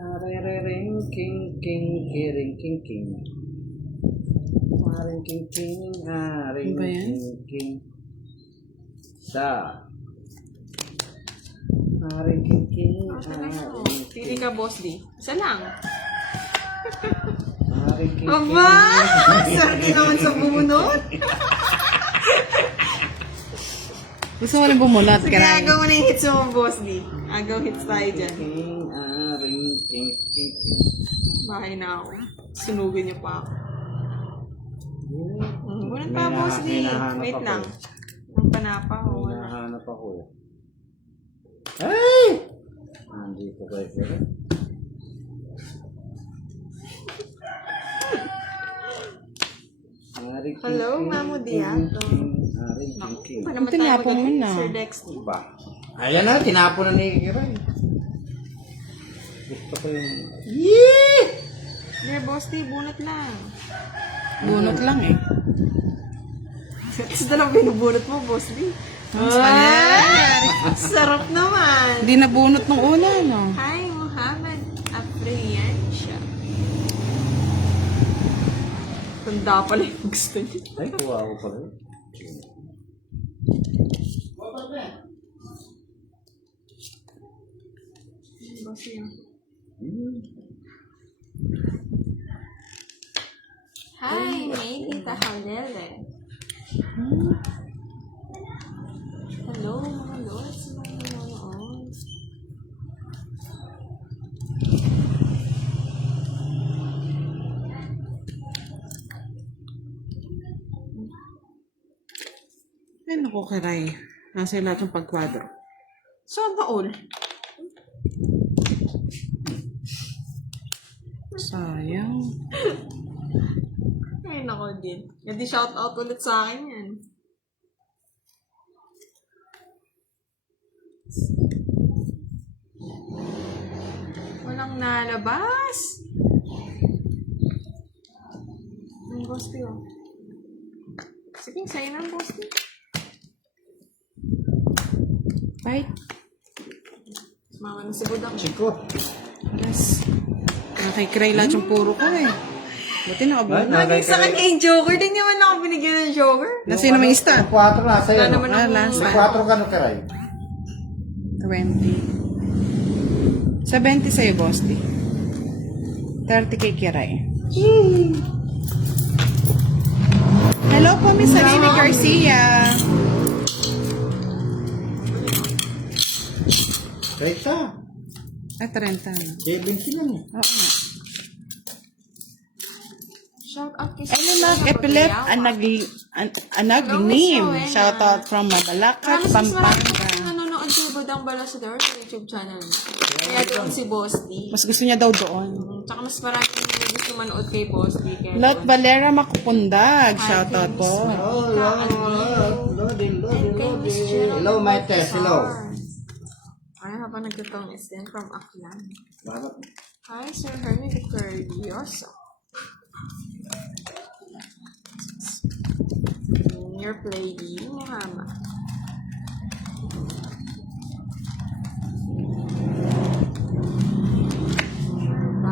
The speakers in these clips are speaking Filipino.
Ring king king ring king king. Ring king king ring Ano ba yan? king king. Sa. Ring king king Pili ka, boss D. Isa lang. ring king king. Aba! Sarki naman sa bunot. Gusto mo rin bumunot Sige, ka na. agaw mo na yung hits mo, boss D. Agaw hits tayo dyan. King ring king king king. Bahay na ako. Sunugin niyo pa ako. Bunot pa, boss D. Hinahanap Wait ako. lang. Ang panapa ko. Hinahanap ako. Ay! Nandito kayo sila. Hello, Mamo Diato. Pa naman tayo Tinapon mo magaling, na. Sir Dexter. Ba? Ayan na, tinapon na ni Kiray. Gusto ko yung... Yee! Yeah, boss D, bunot lang. Bunot lang eh. Tapos dalang binubunot mo, boss D. Sarap naman. Hindi nabunot nung una, no? Hi, Muhammad Afriansha. Tanda pala yung gusto niya. Ay, kuha ko pala. Boss D. Hi, may Tita Halele. Hello, mga lords, mga nanonood. Ay, naku, Kiray. Nasa lahat ng pagkwadro. So, baol. Sayang. Ay, nako din. Hindi shout out ulit sa akin yan. Walang nalabas. Ang boss ko. Sige, sa'yo na ang boss ko. Bye. Mama na si Budang. Chico. Yes. Kay Kiray lahat yung puro ko eh. Buti nakabunot. Laging sa kanya yung Joker. Di naman ako binigyan ng Joker. Nasa naman yung ista? 4 na sa'yo. Wala no? naman Ah, akong... last. May 4 ka no, Kiray? 20. Sa 20 sa'yo, Boss D. 30 kay Kiray. Hello po, Miss Alini Garcia. Rita. Ay, 30 na. 70 lang eh. Oo nga. Shout out kay Ano mag epilep anagnim. Shout out from Mabalacat, Pampanga. Nanonood si Budang Balasador sa YouTube channel niya. Kaya doon si Boss D. Mas gusto niya daw doon. Tsaka mas marami gusto manood kay Boss D. Kaya Lot doon. Valera Makupundag. Shout out po. Oh, loading. And kay Miss Gerald Hello, my test. Hello. Ay, habang nagtutong is din from Aklan. Bakit? Hi, Sir Hermie Victorioso. Your playing, Muhammad.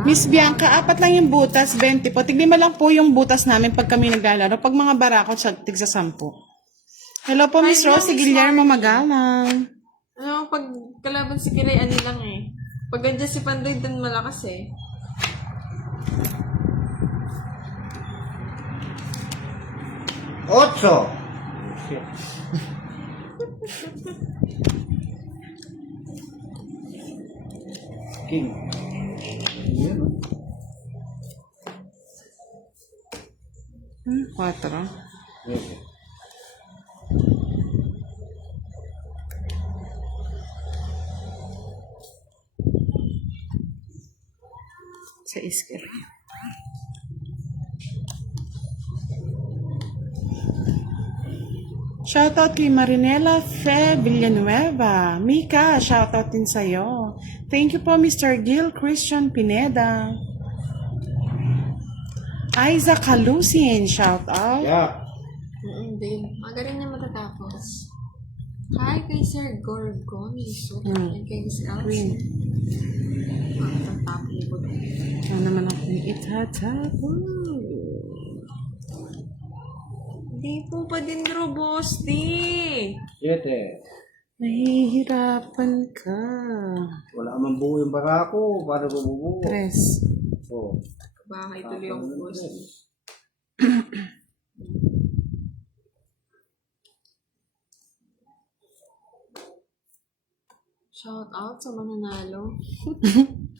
Miss Bianca, 4 lang yung butas, 20 po. Tignan mo lang po yung butas namin pag kami naglalaro. Pag mga barako, tigsa 10. Hello po, Miss Hi, Rose, Miss Guillermo Magalang. Ano, pag kalaban si Kiray, ano lang eh. Pag andyan si Pandoy, din malakas eh. Otso. King. Yan, oh. 4. Okay. Sa isker. Shoutout kay Marinela Fe Villanueva. Mika, shoutout din sa'yo. Thank you po, Mr. Gil Christian Pineda. Isaac Halusin, shoutout. Yeah. Din. Magaling niya matatapos. Hi kay Sir Gorgon. So, and kay Miss Elsie. Queen. Matatapos. itatago. Hindi po pa din bro, boss. Di. 7. Nahihirapan ka. Wala man buo yung barako. Paano ko bubuo? 3. Oh. Bahay tuloy yung boss. Shout out sa mananalo.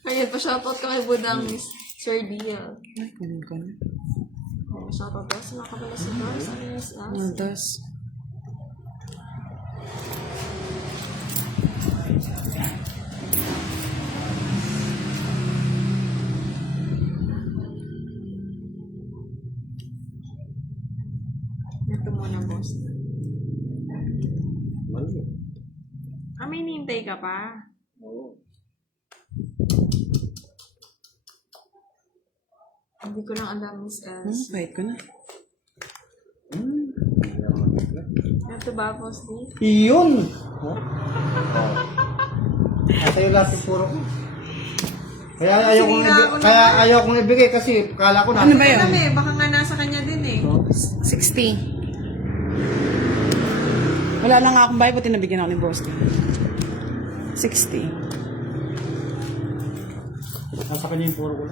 Kaya pa shout out ka kay Budang Miss Sir Deal. Ay, kunin ko na. Oh, shout out daw sa mga kabala sa doors. Ano yung Ano, dos? Ito muna, boss. Mali. Ah, may nintay ka pa. Oo. Hindi ko lang alam, Miss Els. Bait ko na. Ito ba, boss D? Iyon! Oh. At sa'yo lahat yung puro ko. Kaya ayaw kong Sige nga, ako kaya ayaw kong ibigay kasi kala ko na. Ano ba yun? Alam eh, baka nga nasa kanya din eh. 60. Wala lang nga akong bahay, pati nabigyan ako ni Boss. 60. Nasa kanya yung puro ko.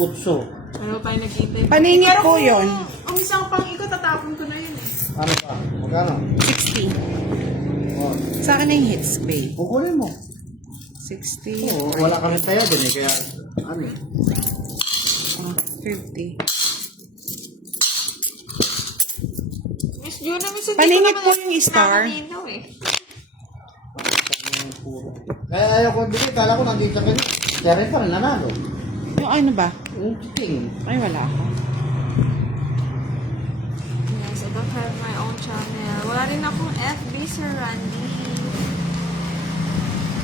Utso. Pero tayo nag-intay. Paningit po yun. Ang isang pang ikot, tatapon ko na yun eh. Ano pa? Magkano? 60. Oh. Sa akin na yung hits, babe. Kukunin mo. 60. Oo, wala kami tayo din eh. Kaya, ano eh. 50. Miss Juna, Miss, hindi Paningit ko po yung star. nakakinaw eh. Kaya ayaw ko ibigay. Kala ko nandito sa kanya. Kaya rin pa rin nanalo. Yung ano ba? Yung king. Ay, wala ako. Yes, I don't have my own channel. Wala rin akong FB, Sir Randy.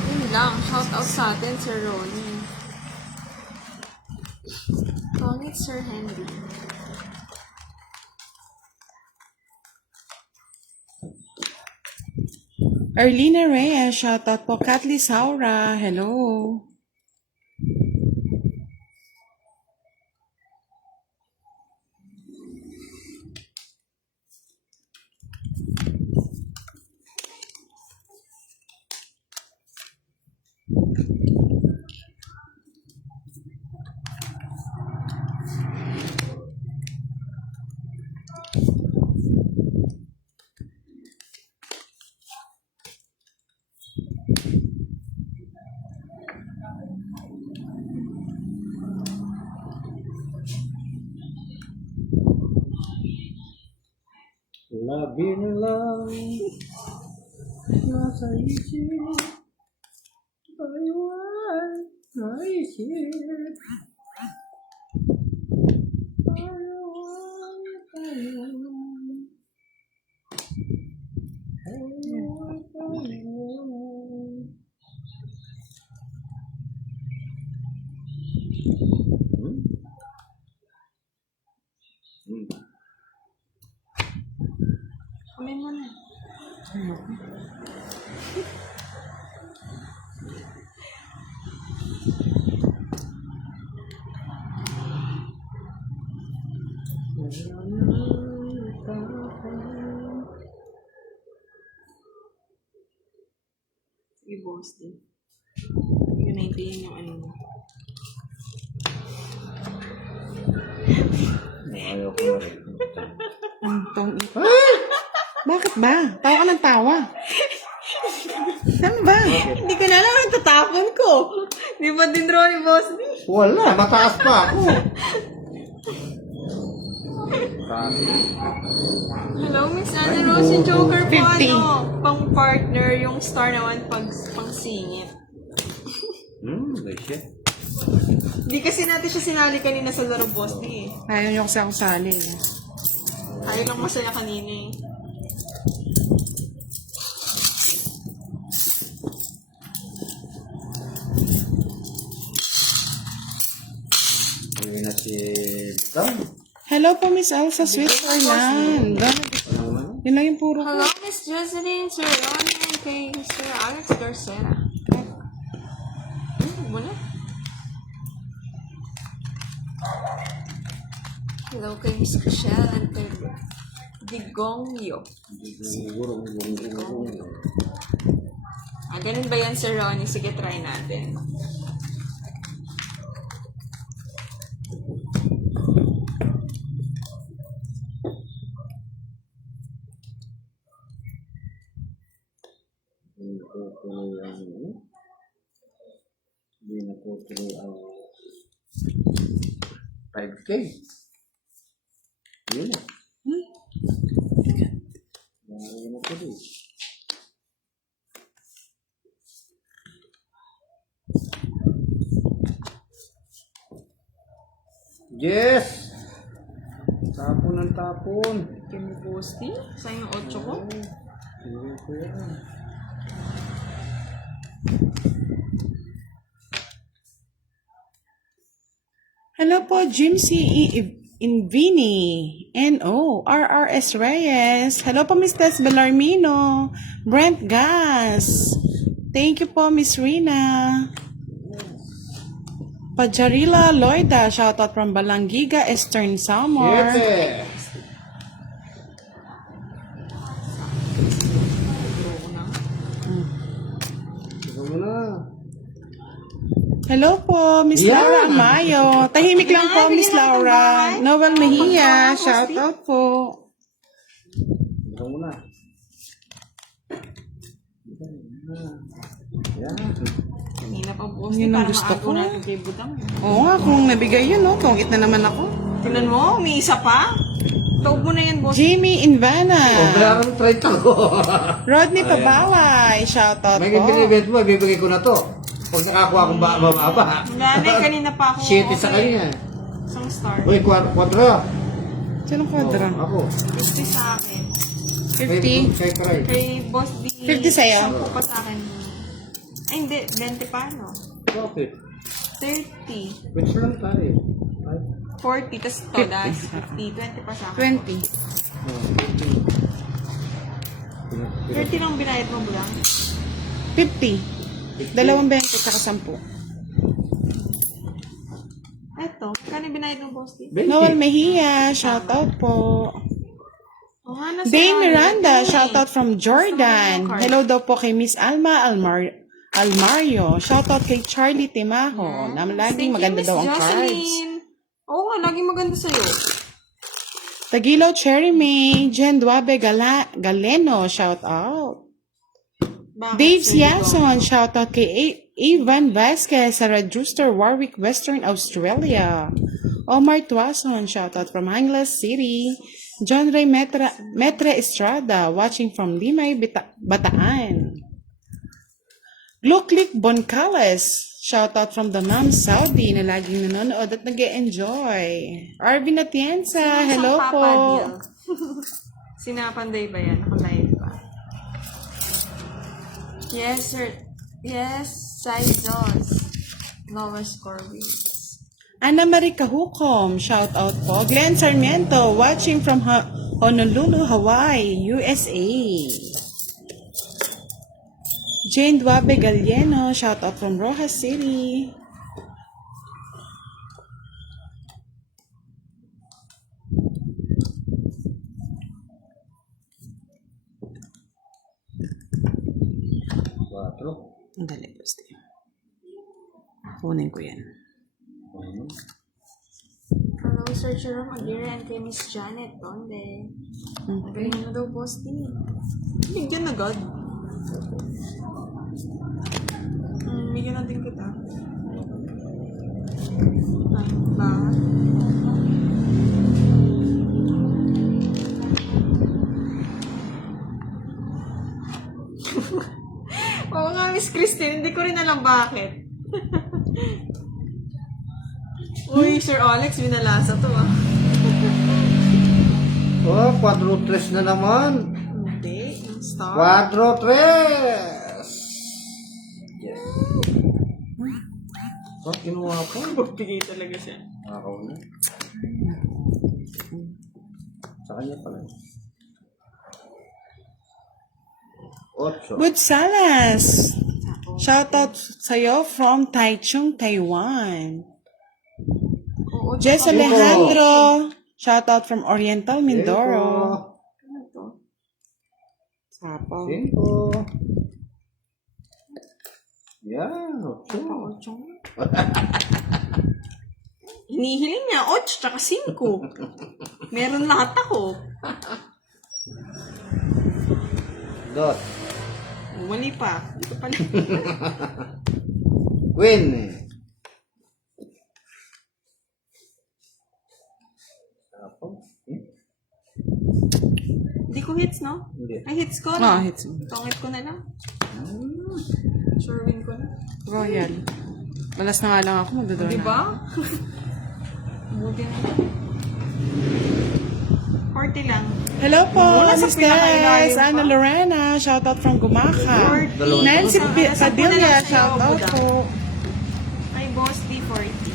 Yun lang. Shout out sa atin, Sir Ronnie. Ronnie, Sir Henry. Arlina Reyes, shoutout po. Kathleen Saura, hello. Labi na lang. Nasa isip. Tayo ay naisip. Tayo ay. Kunin mo na. Sige, boss din. Yun na yung ano mo. Ayaw ko na rin. Antong ito. Bakit ba? Tawa ka ng tawa. Ano ba? Hindi ko na alam ang tatapon ko. Di ba din draw ni boss din? Wala, mataas pa ako. Hello, Miss Anna Rose. Yung Joker po, 50. pang partner, yung star naman pang singit. Good shit. Di kasi natin siya sinali kanina sa laro boss di eh. Ayaw niyo kasi ako sali. Ayaw lang masaya kanina eh. Ayun na si Butang. Hello po, Miss Al sa Switzerland. Yun lang yung puro ko. Hello, Miss Jocelyn, Sir Ronnie, and kay Sir Alex Garcera. Muna? Hello kay Miss Chriselle and kay Digongyo. Ganun ba yan, Sir Ronnie? Sige, try natin. Hindi na po tuloy ang 5K. Yun na. Yun na tuloy. Yes! Tapon ng tapon. Kinubusti? Saan yung 8 ko? Hindi ko yan. Hello po, Jim C. Invini. N.O. RRS Reyes. Hello po, Miss Tess Belarmino. Brent Gas. Thank you po, Miss Rina. Pajarila Loida. Shoutout from Balangiga, Eastern Samar. Yes! Ito mo na. Hello po, Miss Yeah. Laura Amayo. Tahimik lang po, Miss Laura. Noel Mejia. Shoutout po. Ito mo na. Yan. Kanina pa po. Yun ang gusto ko. natin kay Budang. Oo nga, kung nabigay yun, no? Tungit na naman ako. Tingnan mo, may isa pa. Taob mo na yan, boss. Jamie Invana. Overarang trade ako. Rodney Pabaway. Shoutout May po. binibent mo, bibigay ko na to. Pag nakakuha akong mababa. Nanay, kanina pa ako. 7 sa kanya. Isang star. Uy, 4. Sinong kwadra? Ako. 50 sa akin. 50. Kay Cry. Kay Boss D. 50 sa'yo? 10 pa sa akin. Ay, hindi. 20 pa, no? Bakit? 30. Which lang tayo? 40. Tapos to, dahil 50. 20 pa sa akin. 20. 30 lang binayad mo, Budang. 50. 2.20 tsaka 10. Eto, kano binayad mo, Boss D? Noel Mejia. Shoutout po. O nga, nasa Dane ano, Miranda. ito eh. Shoutout from Jordan. Hello daw po kay Miss Alma Almario. Shoutout kay Charlie Timaho. Na laging Thank you, maganda Miss daw ang cards. Jocelyn. Oo nga, laging maganda sa'yo. Tagilaw Cherry May. Jen Duabe Galeno. Shoutout. Bakit Dave sa'yo Siason, shoutout kay Evan Vasquez sa Red Rooster, Warwick, Western Australia. Omar Tuason, shoutout from Anglas City. John Ray Metre Estrada, watching from Limay, Bataan. Gluklik Boncales, shoutout from Damam, Saudi, na laging nanonood at nag-e-enjoy. Arvin Atienza, hello Isang po. papadeal. Sinapanday ba yan? Nakalive pa. Yes, sir. Yes, Saizos. Nova Scorpions. Ana Marie Kahukom, shout out po. Glenn Sarmiento, watching from Honolulu, Hawaii, USA. Jane Duabe Galieno, shout out from Rojas City. Ang dali, gusto. Kunin ko yan. Hello, Sir Jerome Aguirre and kay Miss Janet Tonde. Magaling mo daw, Boss D. Bigyan agad. Bigyan natin kita. Ay, ba? Oo nga, Miss Christine. Hindi ko rin alam bakit. Uy, Sir Alex, binalasa to ah. Oh, 4-3 na naman. Hindi, yung star. 4-3! Oh, kinuha ko. Magbigay talaga siya. Ako na. Sa kanya pala. 8. Good Salas! Shoutout sa'yo from Taichung, Taiwan. Oo, Jess tsaka- Alejandro Shoutout from Oriental Mindoro. Ano to? Sapaw. 5. Yan. 8. Ochong. Hinihiling niya, 8 tsaka 5. Meron lahat ako. Dot. Mali pa. Ito pala. Queen. Sapaw. Hindi ko hits, no? Hindi. Ay, hits ko, no? Hits. Tongit ko na lang. Sure win ko na. Royal. Malas na nga lang ako, magdodraw Di na. ba? Buti na. 40 lang. Hello po, Wala sa Mrs. pinakailalim pa. Ana Lorena. Shoutout from Gumaka. Dalawa. Nancy Nasa una Padilla. lang sa'yo, Shoutout Buda. po. Ay, boss, D40.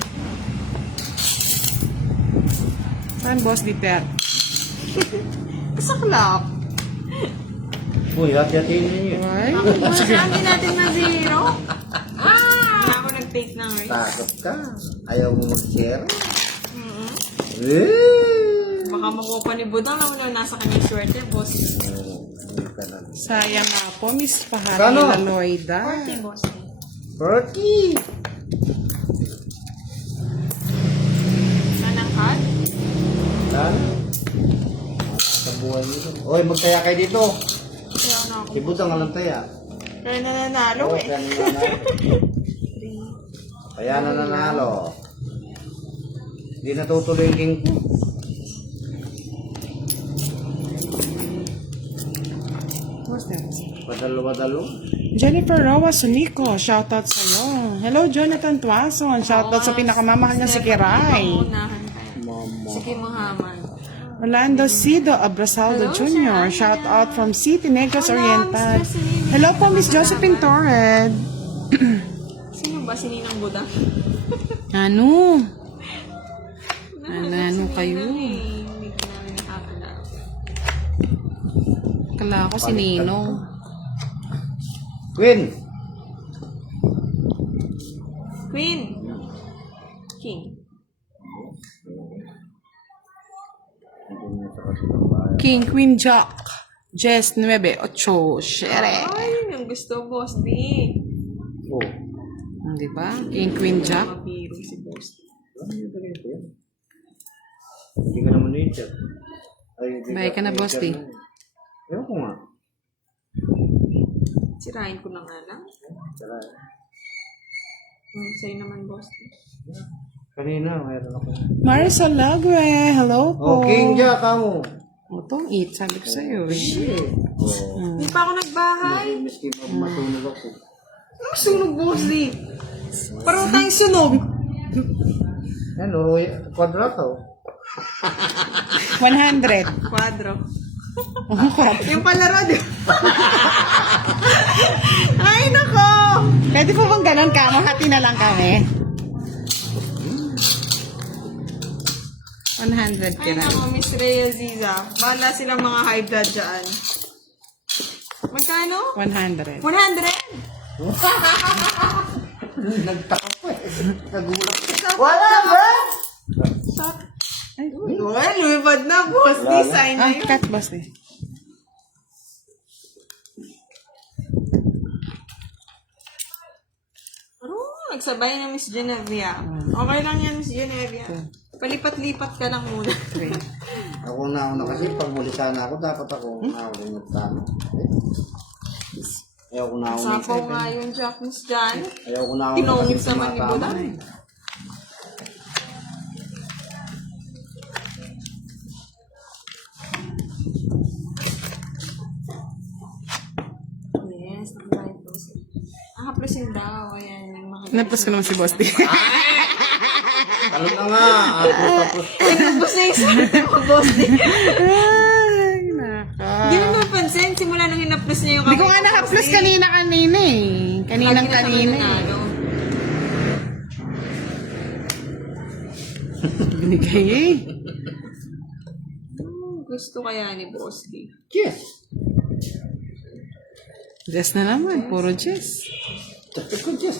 Saan boss Dieter? Kasaklap. Uy, hati-hatiin ninyo. Ay, Masabi natin na 0. Hindi ako nag-take ng risk. Takot ka. Ayaw mo mag-share. Mm-hmm. Eh! Baka makuha pa ni Budang na wala nasa kanyang swerte, boss. Hindi ka na. sayang nga po, Miss Pahari Kano? Laloida. 40, boss. 40. Saan ang card? Lan. Sa buhay nito. Oy, magtaya kayo dito. Kaya na ako. Si Butang alam taya. Kaya nananalo Oo, eh. kaya nananalo. Kaya nananalo. Hindi natutuloy yung king ko. What's that? Padalo-padalo. Jennifer Roa Sunico, shoutout sa'yo. Hello, Jonathan Tuason. Shoutout sa pinakamamahal niya si Kiray. Pangunahan tayo. Mama. Sige, Muhammad. Orlando Cido Abrasaldo Hello, Jr. Sir Shout out from City Negros Hola, Oriental. Mr. Celine. Hello po, Miss Josephine Torred. Sino ba? Sininang Budang? Ano? Ano kayo? Hindi ko namin nakakala. Kala ko si Ninong. Queen. Queen. King. King, Queen, Jack. Jess, 9, 8, Shere. Ay, yung gusto, boss D. Oh. Di ba? King, Queen, Jack. Mabiro si boss D. Hindi ka naman nature. Ay, Bye ka na, Boss D. Ewan ko nga. Sirain ko na nga lang. Tara. Sa'yo naman, boss D. Kanina, mayroon ako. Marisol Lagre, hello po. Oh, King Jack, kamo. Ito, eat. Sabi ko sa'yo. Shit. Oh. Hindi pa ako nagbahay. Miski matunog ako. Anong sunog, boss D? Parang tayong sunog. Yan, oh, kwadrato. 100. Quadro. Yung palaro, di ba? Ay, nako! Pwede po bang ganun ka? Mahati na lang kami. 100 Ay, ka na. nako, Miss Rhea Ziza. Bahala silang mga high blood dyan. Magkano? 100. 100? Nagtaka pa eh. Nagulat. Wala ba? Ay, lumipad na, boss. Design na Ah, yun. cut boss eh. Nagsabay na Miss Genevieve. Okay lang yan, Miss Genevieve. Palipat-lipat ka lang muna. 3. Ako na kasi pag muli sana ako, dapat ako nauna yung sana. Ayaw ko nauna. Sapaw nga yung Jack, Miss Jan. Ayaw ko nauna. Tinongit kasi naman ni tumatama Budan. eh. Yes, nakabay po. Haplosin daw. Ayan, yung makikita. Napos ko naman si boss D. Talo na nga. Tapos Tinubos na yung swerte mo, boss. Ay, naka. Hindi mo napansin, simula nung hinaplos niya yung Hindi ko kamay nga mo, na-haplos boss, eh. kanina eh. Kaninang Lagi na kanina kami eh. nanalo. Binigay eh. Gusto kaya ni Boss D. yes. Jess na naman. Puro Jess. Tapos ko yes.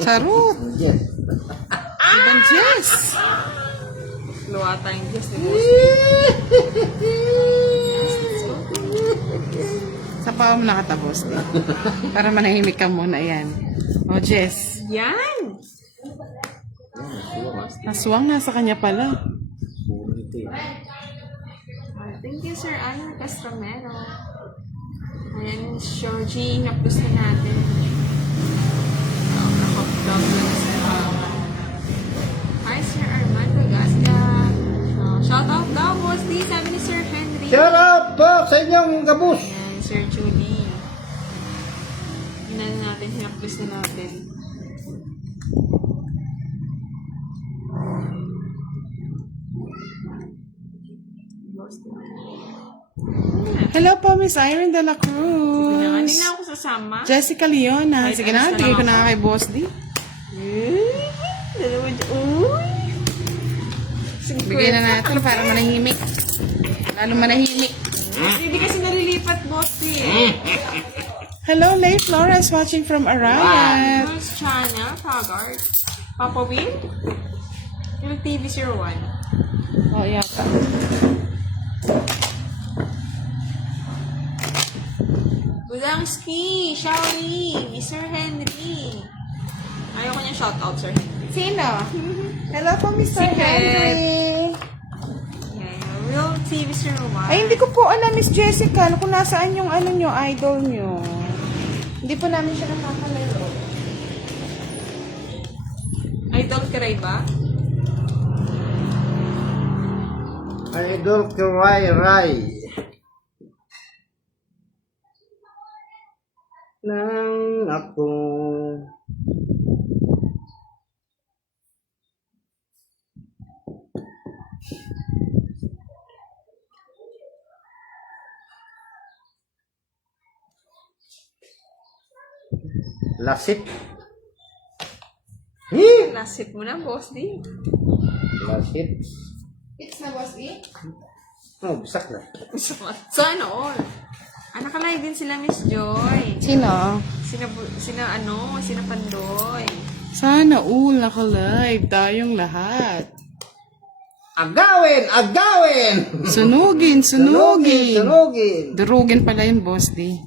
Charot. Yes. Ibang Jess. Luwa tayong Diyos ni boss. Sa paa mo nakatabos. Para manahimik ka muna, yan. O, Jess. Yan! Aswang nasa kanya pala. Thank you, Sir Anor Castromero. Ayan, Shoji, hapos na natin. Nakapdog na sa Hi, Sir Armando Gasca. Shout out daw, boss D, sabi ni Sir Henry. Shout out po sa inyong gabus. Ayan, Sir Judy. Hinan natin, hinapos na natin. Boss D. Hello po, Miss Irene de la Cruz. Hindi na ako sasama. Jessica Leona. Kahit Sige alis na, na bigay lang ko na ako. nga kay Boss D. Dalawa dyan. Uy! Bigay na natin para manahimik. Lalo manahimik. Hindi kasi nalilipat, boss eh. Hello, Lay Flores watching from Arayat. News channel, Taggart. Papa Will? Yung TV01. Oh, yata. Budangski, Shaoli, Mr. Henry. Ayoko niya shoutout, Sir Henry. Sino? Hello po, Mr. Secret. Henry. Yeah, Real TV01. Ay, hindi ko po alam, Miss Jessica, kung nasaan yung ano nyo, idol nyo. Hindi po namin siya nakakalaro. Idol Kiray ba? Idol Kiray Ray. Nang ako. Lasit. Nasit mo na, boss D. Lasit. It's na, Boss E? Oh, bisak na. Sana all. Nakalive din sila, Miss Joy. Sino? Sina Pandoy. Sana all naka-live tayong lahat. Agawin! Agawin! Sunugin, sunugin. Sunugin! Durugin pala yun, Boss D.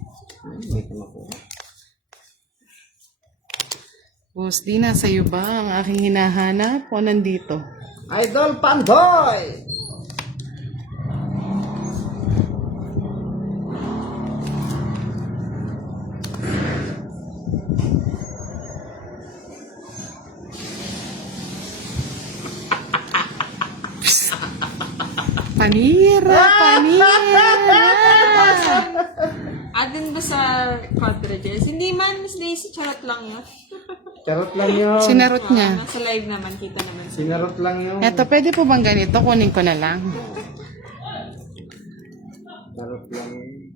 Boss D, nasa iyo ba ang aking hinahanap o nandito? Idol Pandoy! Panira, panira. Adin ba sa cartridges? Hindi man, Miss Daisy, charot lang yun. Charot lang yun. Sinarot niya. Nasa live naman, kita naman. Sinarot lang yun. Eto, pwede po bang ganito? Kunin ko na lang. Charot lang yun.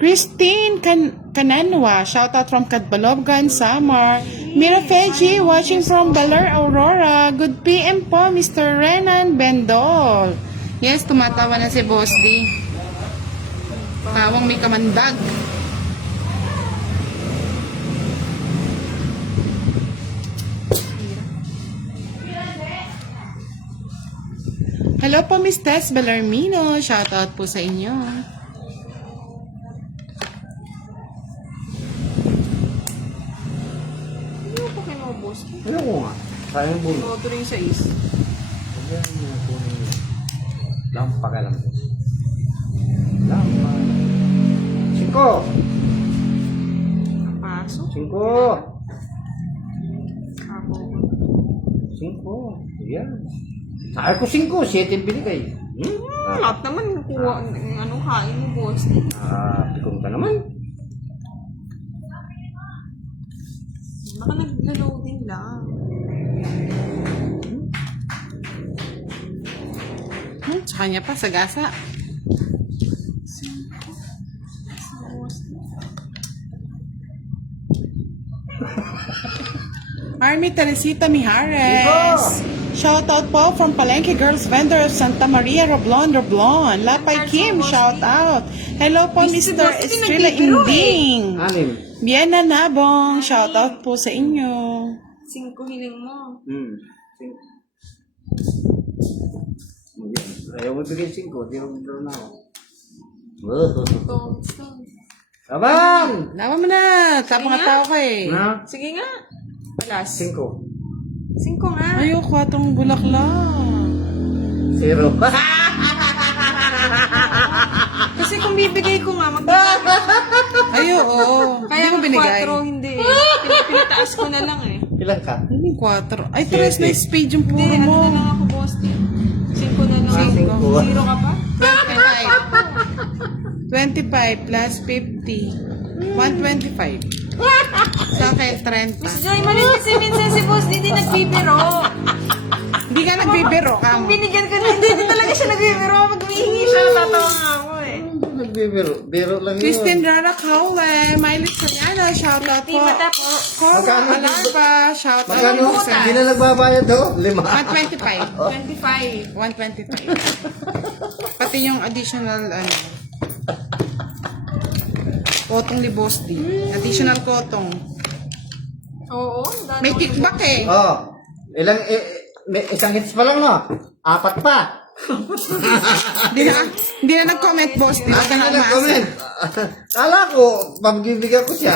Christine Kananwa, shoutout from Katbalobgan, Samar. Mira Feji, watching from Baler, Aurora. Good PM po, Mr. Renan Bendol. Yes, tumatawa na si Boss D. Tawang may kamandag. Hello po, Miss Tess Bellarmino. Shoutout po sa inyo. Hindi mo pa kinubos. Ano ko nga? Sayang bulo. Moto rin sa is. Lampa ka lang. Lampa. 5. Napasok. 5. Ako. 5. Yan. Sabi ko 5. 7 binigay. Lahat naman nakuha. Anong kain mo, boss? Pikong ka naman. Baka nag-loading lang. Sa kanya pa, sa gasa. Army Teresita Mijares. Shoutout po from Palenque Girls Vendor of Santa Maria, Roblon, Roblon. Lapay Kim, shoutout. Hello po, Mr. Mr. Boss, Estrella nagbibiro Inding. 6. Biena Nabong, shoutout po sa inyo. 5 hiling mo. Ayaw mo bigay 5, di mo draw na ako. Tombstone. Abang! Laban mo na. Tapang Sige nga tao ka eh. Na? Sige nga. Palas. 5. 5 nga. Ayaw, 4 bulaklak. 0. Kasi kung bibigay ko nga, magbibigay. Ayaw, oo. Kaya Hindi mo binigay. 4, hindi eh. Pinitaas ko na lang eh. Ilan ka? Hindi 4. Ay, 3 na spade yung puro Hindi, ano mo. na lang ako, boss. 5 na lang. Cinco. 0 ka pa? 25 plus 50. 125. Sa akin, 30. Miss Joy, mali kasi minsan si boss, hindi nagbibiro. Hindi ka nagbibiro ka mo. Binigyan ko na, hindi talaga siya nagbibiro. Pag humihingi siya, tatawa nga ako eh. Nagbibiro. Biro lang yun. Christine Rara Kaule, Miley Soriano, shoutout po. Mata po. Cora Magkano? Alarba, shoutout Magkano? po sa Hindi na nagbabayad do? 5. 125. 25. 125. Pati yung additional, kotong ni Boss D. Additional kotong. Oo. May kickback eh. Oh. Ilang, may isang hits pa lang, no? 4 pa. Hindi na nag-comment, Boss D. Huwag ka na umasa. comment. Kala ko, pagbibigyan ko siya.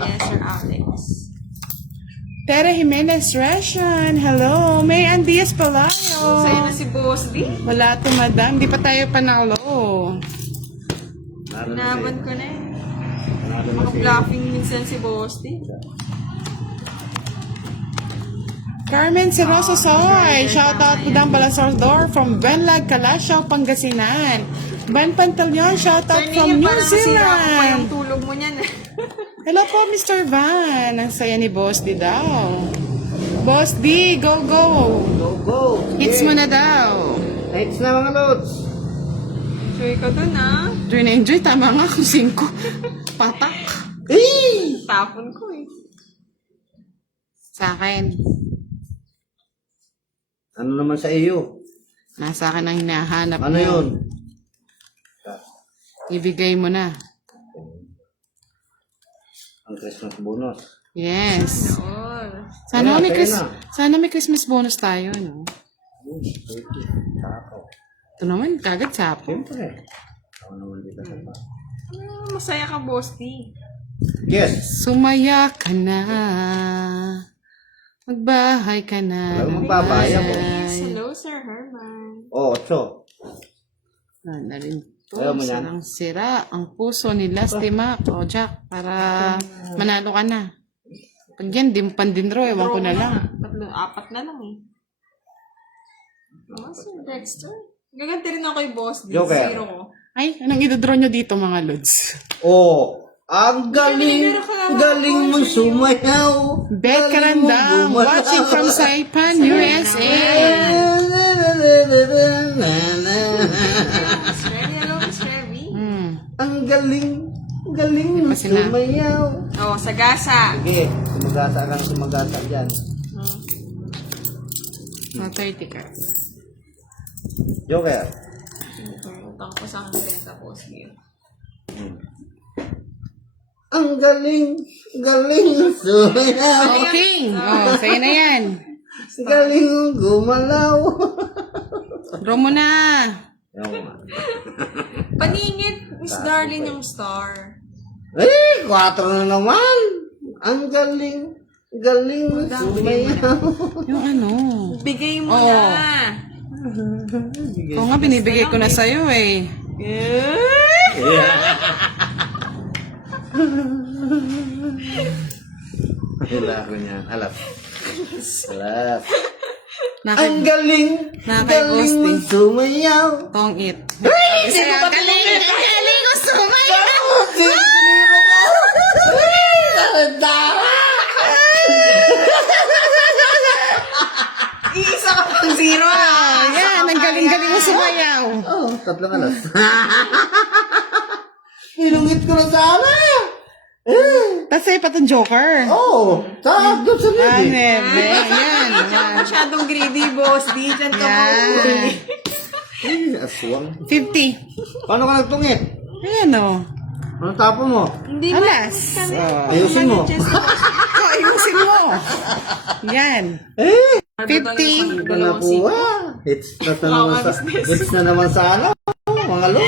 Yes, Sir Alex. Tere Jimenez Ration, hello. May Andias Palayo. Sa'yo na si Boss D. Wala to, madam. Di pa tayo panalo. Inaban ko na eh. Nanalo na si... Bluffing minsan si Boss D. Carmen Siroso Soy, shout out to Dan Balansordor from Benlag, Calasiao, Pangasinan. Ben Pantaleon, shout out from New Parang sira ko pa yung Zealand. tulog mo niyan eh. Hello po, Mr. Van. Ang saya ni Boss D daw. Boss D, go, go. Go, go. Hits mo na daw. Hits na mga lods. Enjoy ka dun ah. Enjoy na enjoy. Tama nga kung 5. Patak. Eh! Tapon ko eh. Sa akin. Ano naman sa iyo? Nasa akin ang hinahanap Ano mo. yun? Ibigay mo na. Ang Christmas bonus. Yes. All. Sana may, Kaya na. sana may Christmas bonus tayo, no? Tako. Ito naman, kagad sapo. Siyempre. Ako naman dito sa pa. Masaya ka, Boss D. Yes. Sumaya ka na. Magbahay ka na. Wala magbabahay ako. Yes, hello, Sir Herman. Oh, 8. Na rin to. Ayaw mo yan? Sarang sira ang puso ni Lastima. O, Jack, para manalo ka na. Pag yan, dimpan din raw. Ewan ko na lang. 4 na lang eh. Oh, Sir Dexter. Gaganti rin ako kay Boss D. Joker. 0 ko. Ay, anong idodraw nyo dito, mga lods? Oh. Ang galing. Galing mo sumayaw. Bet Galing mo Karandang, gumalaw. watching from Saipan, USA. Miss Revy, hello, Miss Revy. Ang galing. Galing mo pa sila. sumayaw. Oh, Sagasa. Sige, sumagasa ka ng sumagasa dyan. No, 30 ka. Joker. Utang ko sa akin 30 Boss D. Ang galing. Galing mo sumayaw. Okay. Oh, sa'yo na yan. Galing mo gumalaw. Draw mo na. Yung nga. Paningit, Miss Darlene yung star. Eh, 4 na naman. Ang galing. Galing mo sumayaw. Yung ano. Bigay mo Oo. na. Oo nga, binibigay ko na sa'yo eh. Wala ko niyan. Alas. Alas. Nakay, Ang galing. Nakay Galing mo ghosting. sumayaw. tong it. Hindi ko pa Galing ko sumayaw. Siniro ko. Tama. Iisa ka pang 0 ah. Yan, ang galing-galing mo sumayaw. Oh, 3 alas. Hinungit ko na sana. Tapos sa'yo pa itong Joker. Oh, doon sa Ah, lady. nebe. Yan. Masyadong greedy, Boss D. Diyan ka Yan. mahuli. Aswang. 50. Paano ka nagtungit? Ayan o. Ano tapo mo? Hindi ba? Alas. Ayusin mo. Oh, ayusin mo mo. Yan. 50. Ito na po Hits na naman sa ano. Mga lo.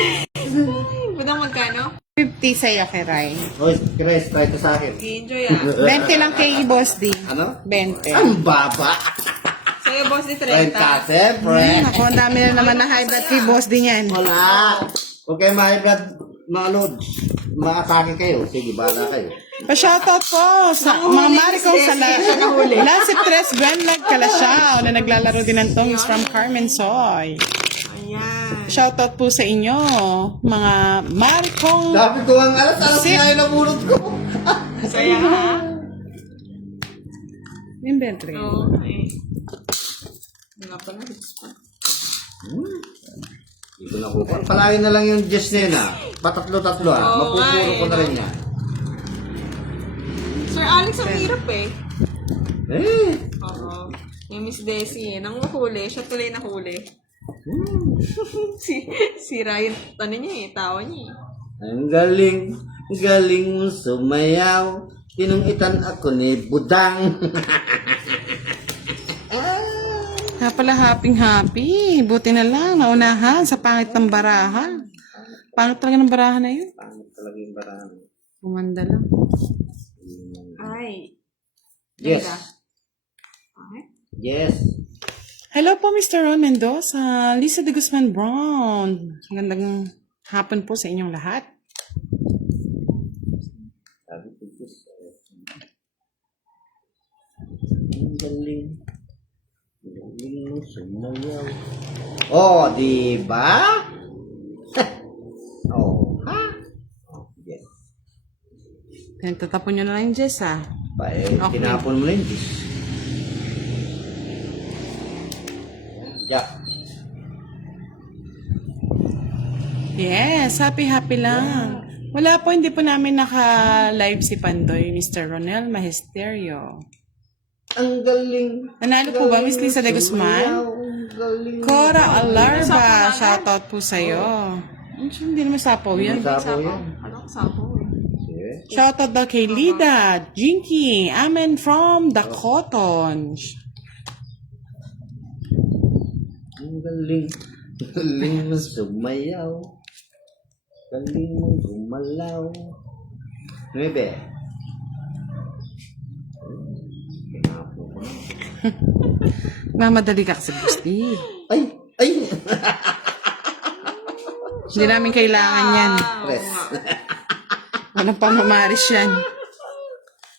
Budang magkano? 50 sa'yo kay Rai. O, Chris, try to sa akin. Enjoy 20 lang kay Boss D. Ano? 20. Ang baba. Sa'yo, boss, di 30, 30. siyempre. Ako, ang dami na naman na high blood kay Boss D yan. Wala. Huwag kayo ma-blood, mga lods. Ma-atake kayo. Sige, bahala kayo. Pa-shoutout po sa mga marikong sa Lasip Tres Gwenlag Kalasyaw na naglalaro din ng tongs from Carmen Soy. Ayan. Shoutout po sa inyo, mga marikong... Sabi ko ang alas nga yung nabulot ko. Saya, ha? Inventory. Okay. Wala pa na. Dito na ko. Palain na lang yung Jess na Patatlo-tatlo Mapupuro ko na rin yan. Sir Alex, ang hirap eh. Eh. Oo. Yung Miss Desi, nang mahuli, siya tuloy nahuli. si Ryan, ano niya eh, tawa niya eh. Ang galing mo sumayaw. Tinungitan ako ni Budang. Pala happy. Buti na lang, naunahan sa pangit ng barahan. Pangit talaga ng barahan na yun. Pangit talaga yung barahan. Umanda lang. Ay. Yes. Ganda. Okay. Yes. Hello po, Mr. Ron Mendoza. Lisa de Guzman Brown. Magandang hapon po sa inyong lahat. Sabi ko, ang galing mo sumayaw. Oh, di ba? Oh, ha? Oh, yes. Tatapon nyo na lang yung Jess, ah. Okay. Okay. Tinapon mo lang yung dish. Jack. Yes, happy lang. Wala po, hindi po namin naka-live si Pandoy, Mr. Ronel Magisterio. Ang galing. Nanalo po ba, Miss Lisa de Guzman? Ang galing. Cora Alarba, shoutout po sa'yo. Hindi naman sapaw yan. Sapo yan. Ano ko sapo eh. Sige. Shoutout daw kay Lida, Jinky, Amen from the Cotton. Ang galing. Galing mo sumayaw. Galing mo gumalaw. Nuebe. Mamadali ka kasi, Gusti. Ay! Hindi namin kailangan yan. Press. Walang pamamaris yan.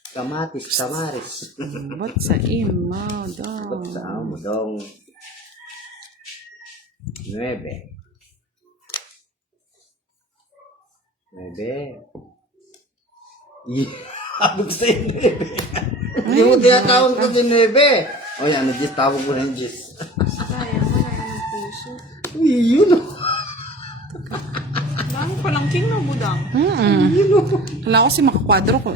Kamatis, kamaris. Ba't sa imo, daw? Ba't sa amo dong? Nuebe. Abog sa yung nuebe. Hindi mo tinatawag ko si nuebe. O yan, nag-gis, tawag ko na yung gis. Kaya mo na yung puso. Yun o. Dami palang king na budang. Wala ko si makakwadro ko.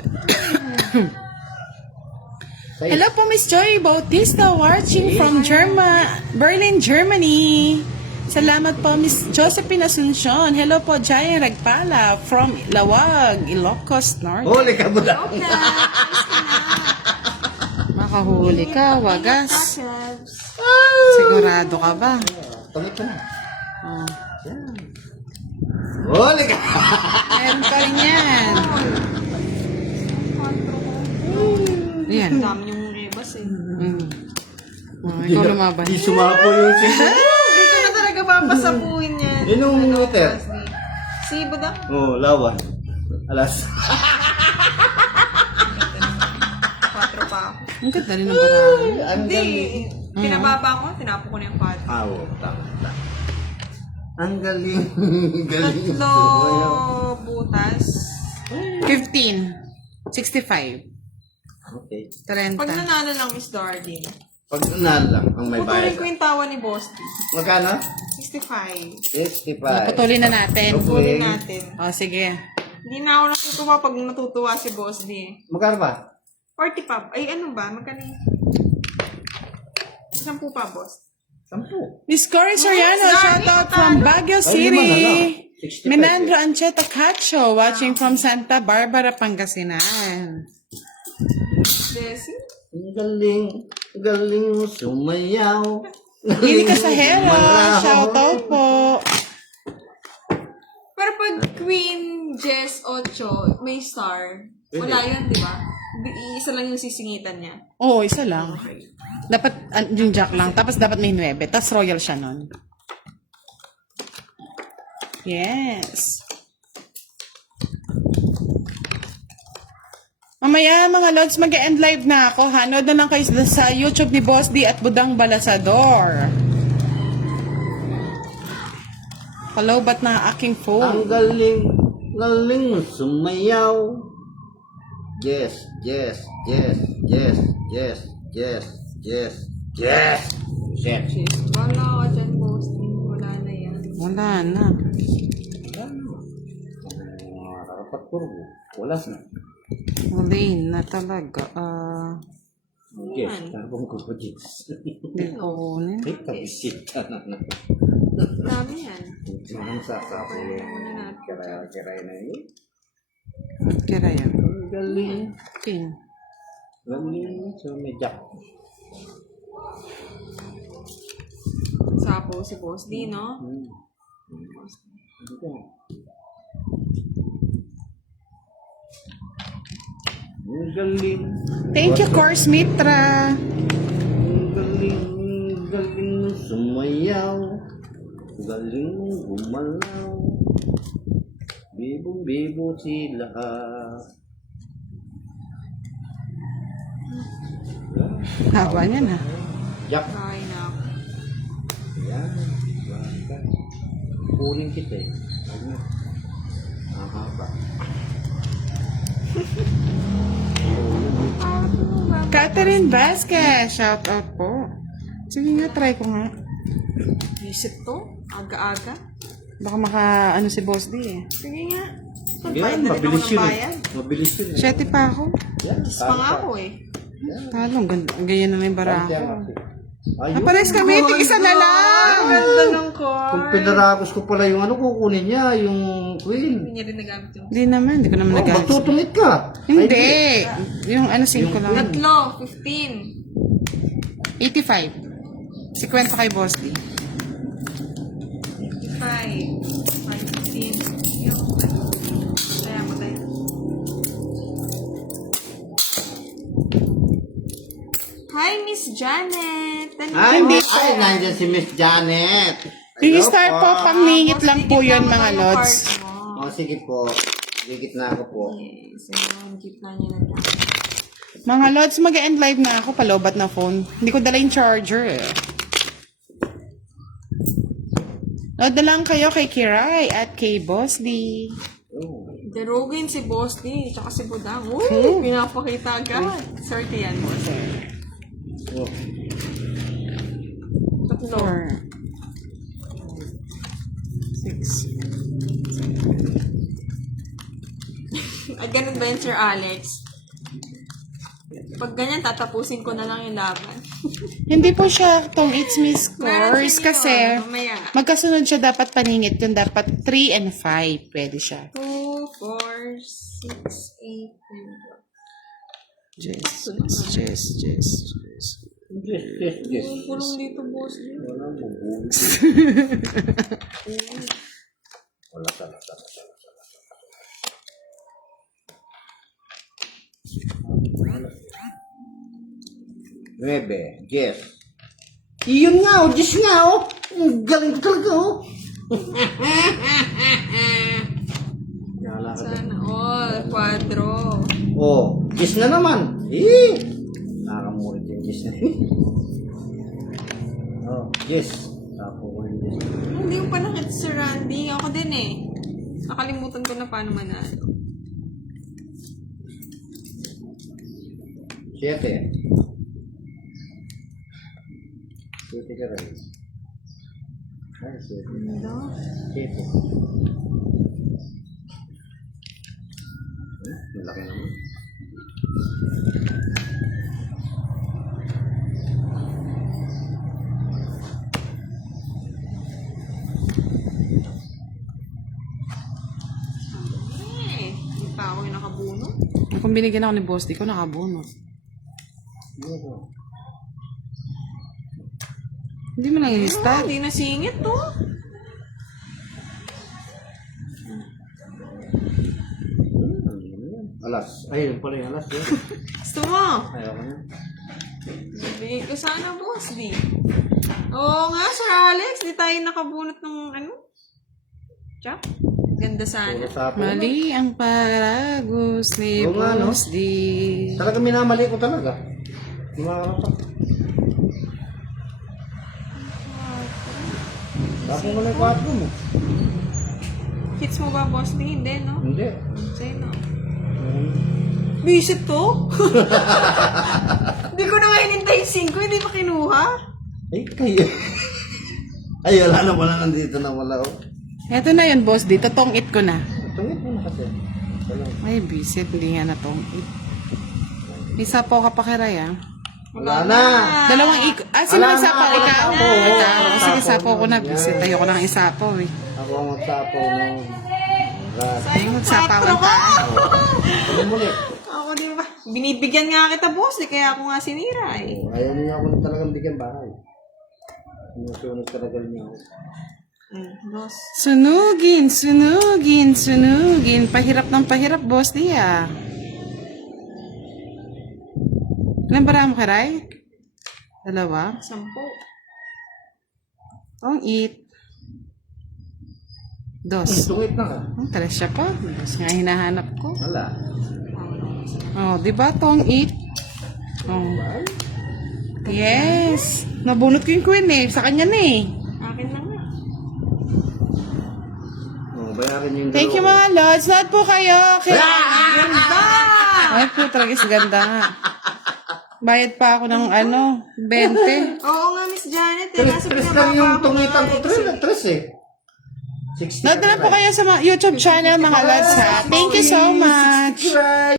Hello po, Miss Joy Bautista, watching from Berlin, Germany. Salamat po, Miss Josephine Asuncion. Hello po, Jaya Ragpala from Lawag, Ilocos Norte. Huli ka mo lang. Makahuli ka, wagas. Kebs. Sigurado ka ba? Tangit ka na. Oh. Huli ka. Meron pa rin yan. Yan. Ang dami yung rebas eh. Oh, ikaw lumaban. Di sumapo yung sino. Hindi ko na talaga papasapuin yan. Yun yung meter. Si budang. Oo, lawan. Alas. 4 pa ako. Ang ganda rin ng barahan. Hindi. Pinababa ko, tinapo ko na yung 4. Oo, tama. Ang galing. Galing. Tatlo butas. 15. 65. Okay. 30. Pag nanalo lang is Darling. Pag nanalo lang, ang may Putulin bayad. ko yung tawa ni Boss D. Magkano? 65. 65. Putulin na natin. Putulin natin. O, sige. Hindi na ako natutuwa pag natutuwa si Boss D. Magkano ba? 40 pa. Ay, ano ba? Magkano yun? 10 pa, Boss. 10. Miss Cory Soriano, shoutout from Baguio City. Menandro Ancheta Cacho, watching from Santa Barbara, Pangasinan. Desi? Ang galing, galing mo sumayaw. Lily Casahera, gumalaw. shoutout po. Pero pag Queen Jess 8, may star. Wala yun, di ba? Isa lang yung sisingitan niya. Oo, isa lang. Dapat, yung jack lang. Tapos dapat may 9. Tapos royal siya nun. Yes. Mamaya mga lods, mag-end live na ako. Hanood na lang kayo sa YouTube ni Boss D at Budang Balasador. Palobat na aking Ang phone. galing, galing mo sumayaw. Yes, yes, yes, yes, yes, yes, yes, yes. Shit. Jeez, wala ka dyan, posting. Wala na yan. Wala na. Karapat kurbo. Wala na. Huli na talaga. Yes, tabong ko po, yes. Hindi ko kunin. Ay, kabisita na na. Dami yan. Sinang sakapo yung Ano natin? kiray na yun. Kira yan. Ang galing. King. Galing. So, may jack. Sapo si Boss D, no? Ang galing. Thank you, Course Mitra. Ang galing. Galing mo sumayaw. Galing mo gumalaw. Bibong-bibo sila. Haba niya na. Jack. Ay, naku. Yan. Baka. Kunin kita eh. Ano? Aha ba? Catherine Vasquez, shout out po. Sige nga, try ko nga. Visit to? Aga-aga? Baka maka, ano si Boss D eh. Sige nga. Yan, Magbayad na rin ako mabilis ng yun eh. bayad. Mabilis yun eh. 7 pa ako. Yan. Tapos pa nga ako eh. Talong, ganyan na yung bara ko. Ayun. Pares kami, tig-isa na lang. Ang ganda ng car. Kung pinaragos ko pala yung ano, kukunin niya, yung queen. Hindi niya rin nagamit yung... Hindi naman, hindi ko naman Oh, nagalit. magtutungit ka. Hindi. Yung ano, 5 lang. Tatlo, 15. 85. Si kwento kay Boss D. 55. 15. Yung... Kaya mo tayo. Hi, Miss Janet. Ay, ay, nandiyan si Miss Janet. Yung Hello star po, pangmingit lang po yun mga lods. Oh, sige po. Sigit na ako po. Yes, yung gitna niya na lang. Mga lods, mag-end live na ako, palobat na phone. Hindi ko dala yung charger eh. Load na lang kayo kay Kiray at kay Boss D. Oh. Derogin si Boss D, tsaka si Budang. Uy, pinapakita agad. Swerte yan, Boss. Oh. Tatlo. 4, 6. Ay, ganun ba yun, Sir Alex? Pag ganyan, tatapusin ko na lang yung laban. Hindi po siya tong It's Miss Meron course din kasi yun, mamaya. magkasunod siya dapat paningit yun. Dapat 3 and 5 pwede siya. 2, 4, 6, 8, 9. Jess. Yes, yes, yes. Kulong dito, Boss D. Wala mo, bulis. Wala talaga. Nuebe, yes. Iyon nga, oh, Diyos nga, oh. Ang galing talaga, oh. Kala ka din. Sana all, quadro. Oh, yes na naman. Eh, nakamulit yung yes na. Oh, yes. Tapo ko yung yes. Hindi ko pa nakita si Randy. Ako din eh. Nakalimutan ko na paano manalo. 7. 7 ka rin. Ay, 7. 7. Malaki naman. Hindi pa ako yung nakabunot. Kung binigyan ako ni Boss D ko, nakabunot. Hindi mo lang i-start. Hindi na singit to. Alas. Ay, yun pala yung alas. Yun. Gusto mo? Ayaw ko na. Bigay ko sana, boss, di. Oo nga, Sir Alex. Di tayo nakabunot ng ano? Tsak? Ganda sana. Puro sapo. Mali ang paragos ni Oo nga, no? Boss D. Talaga minamali ko talaga. Kumakarapak. Sapo mo na yung 4 mo. Hits mo ba, boss? Di, hindi, no? Hindi. Sa'yo, no? Visit to? Hindi ko na nga hinintay 5, hindi pa kinuha. Ay, kayo. Ay, wala na wala. Nandito na wala. Oh. Eto na yun, Boss D. Totong it ko na. Tungit mo na kasi. Wala. Ay, visit. Hindi nga natong it. Isa po ka pa kiray, ah. Wala na. Dalawang sino Wala nagsapaw? na, Ikaw? ako. Ikaw. Sige, Sapaw sapaw ko na. mo. Visit. Yan. Ayoko nang isapaw, eh. Ako ang magsapo ng lahat. Ano magsapawan tayo? Ano mo ulit? Ako di ba? Binibigyan nga kita, boss. Di kaya ako nga sinira, eh. Ayaw niya ako na talagang bigyan bahay. Sinusunod talaga niya ako. Boss. Sunugin, sunugin, sunugin. Pahirap ng pahirap, Boss D, ah. Ilan bara mo kiray? 2? 10. Tong it. 2. Tungit na ka. Talas siya pa. 2 nga hinahanap ko. Wala. Oh, di ba tong it? Oh. Yes. Nabunot ko yung queen eh. Sa kanya na eh. Akin na nga. Oh, bayarin niyo yung Thank you dalawa. mga lods. Lahat po kayo. Ganda! Ay po, talaga ganda nga. Bayad pa ako ng 20. Oo nga, Miss Janet. Eh, nasa Tres lang pinababa yung ko tungitan nga, ko. eh. Tres eh. 60 Lahat na lang po kayo sa YouTube channel mga lods ha. Thank you so much. Subscribe.